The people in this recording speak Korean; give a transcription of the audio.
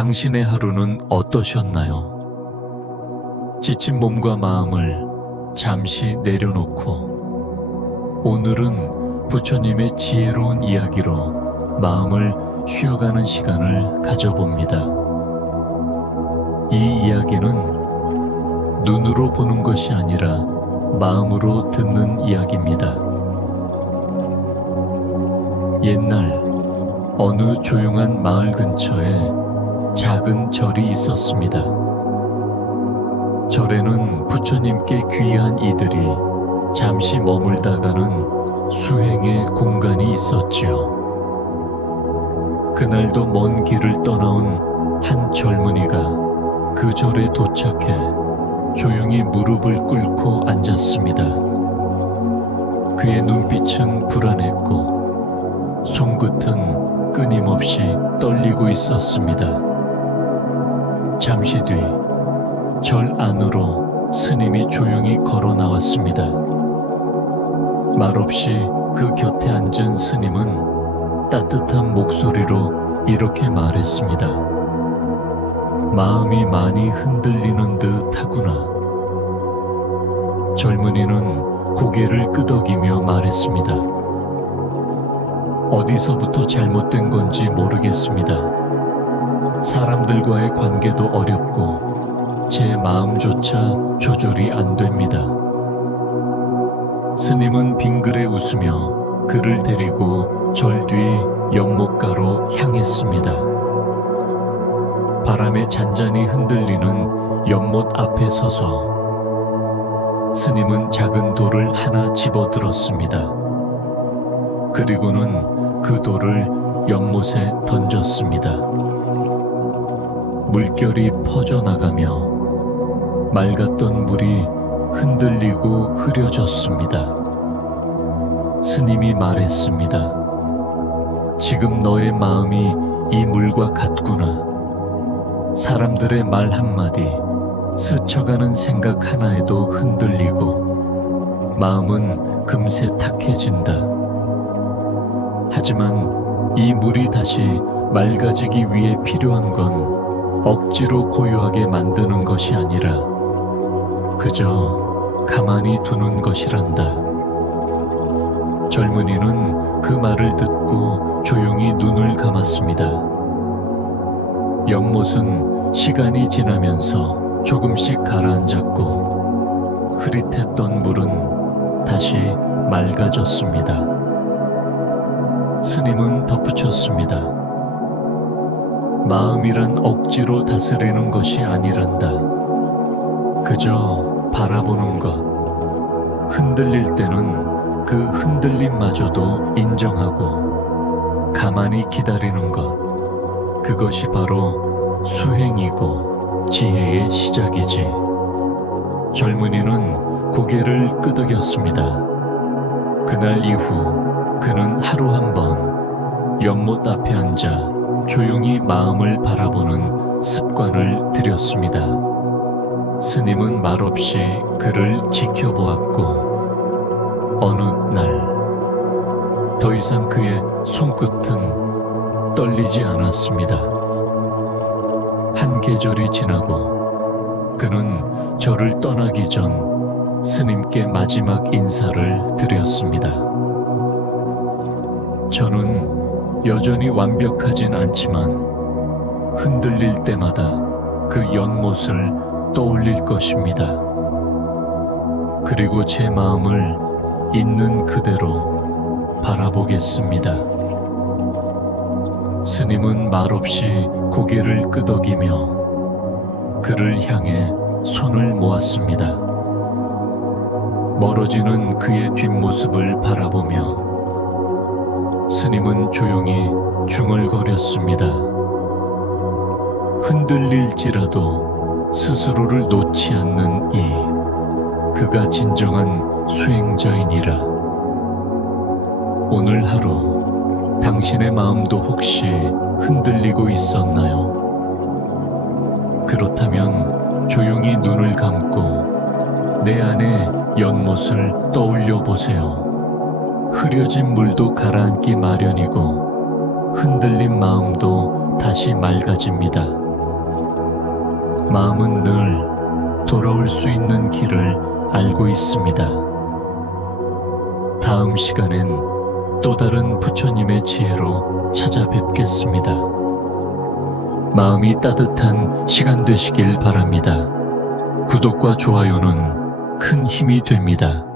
당신의 하루는 어떠셨나요? 지친 몸과 마음을 잠시 내려놓고 오늘은 부처님의 지혜로운 이야기로 마음을 쉬어가는 시간을 가져봅니다. 이 이야기는 눈으로 보는 것이 아니라 마음으로 듣는 이야기입니다. 옛날 어느 조용한 마을 근처에 작은 절이 있었습니다. 절에는 부처님께 귀한 이들이 잠시 머물다가는 수행의 공간이 있었지요. 그날도 먼 길을 떠나온 한 젊은이가 그 절에 도착해 조용히 무릎을 꿇고 앉았습니다. 그의 눈빛은 불안했고 손끝은 끊임없이 떨리고 있었습니다. 잠시 뒤 절 안으로 스님이 조용히 걸어 나왔습니다. 말없이 그 곁에 앉은 스님은 따뜻한 목소리로 이렇게 말했습니다. 마음이 많이 흔들리는 듯 하구나. 젊은이는 고개를 끄덕이며 말했습니다. 어디서부터 잘못된 건지 모르겠습니다. 사람들과의 관계도 어렵고 제 마음조차 조절이 안 됩니다. 스님은 빙그레 웃으며 그를 데리고 절 뒤 연못가로 향했습니다. 바람에 잔잔히 흔들리는 연못 앞에 서서 스님은 작은 돌을 하나 집어 들었습니다. 그리고는 그 돌을 연못에 던졌습니다. 물결이 퍼져나가며 맑았던 물이 흔들리고 흐려졌습니다. 스님이 말했습니다. 지금 너의 마음이 이 물과 같구나. 사람들의 말 한마디, 스쳐가는 생각 하나에도 흔들리고 마음은 금세 탁해진다. 하지만 이 물이 다시 맑아지기 위해 필요한 건 억지로 고요하게 만드는 것이 아니라 그저 가만히 두는 것이란다. 젊은이는 그 말을 듣고 조용히 눈을 감았습니다. 연못은 시간이 지나면서 조금씩 가라앉았고 흐릿했던 물은 다시 맑아졌습니다. 스님은 덧붙였습니다. 마음이란 억지로 다스리는 것이 아니란다. 그저 바라보는 것. 흔들릴 때는 그 흔들림마저도 인정하고 가만히 기다리는 것. 그것이 바로 수행이고 지혜의 시작이지. 젊은이는 고개를 끄덕였습니다. 그날 이후 그는 하루 한 번 연못 앞에 앉아 조용히 마음을 바라보는 습관을 들였습니다. 스님은 말없이 그를 지켜보았고 어느 날 더 이상 그의 손끝은 떨리지 않았습니다. 한 계절이 지나고 그는 저를 떠나기 전 스님께 마지막 인사를 드렸습니다. 저는 여전히 완벽하진 않지만 흔들릴 때마다 그 연못을 떠올릴 것입니다. 그리고 제 마음을 있는 그대로 바라보겠습니다. 스님은 말없이 고개를 끄덕이며 그를 향해 손을 모았습니다. 멀어지는 그의 뒷모습을 바라보며 스님은 조용히 중얼거렸습니다. 흔들릴지라도 스스로를 놓지 않는 이 그가 진정한 수행자이니라. 오늘 하루 당신의 마음도 혹시 흔들리고 있었나요? 그렇다면 조용히 눈을 감고 내 안에 연못을 떠올려 보세요. 흐려진 물도 가라앉기 마련이고 흔들린 마음도 다시 맑아집니다. 마음은 늘 돌아올 수 있는 길을 알고 있습니다. 다음 시간엔 또 다른 부처님의 지혜로 찾아뵙겠습니다. 마음이 따뜻한 시간 되시길 바랍니다. 구독과 좋아요는 큰 힘이 됩니다.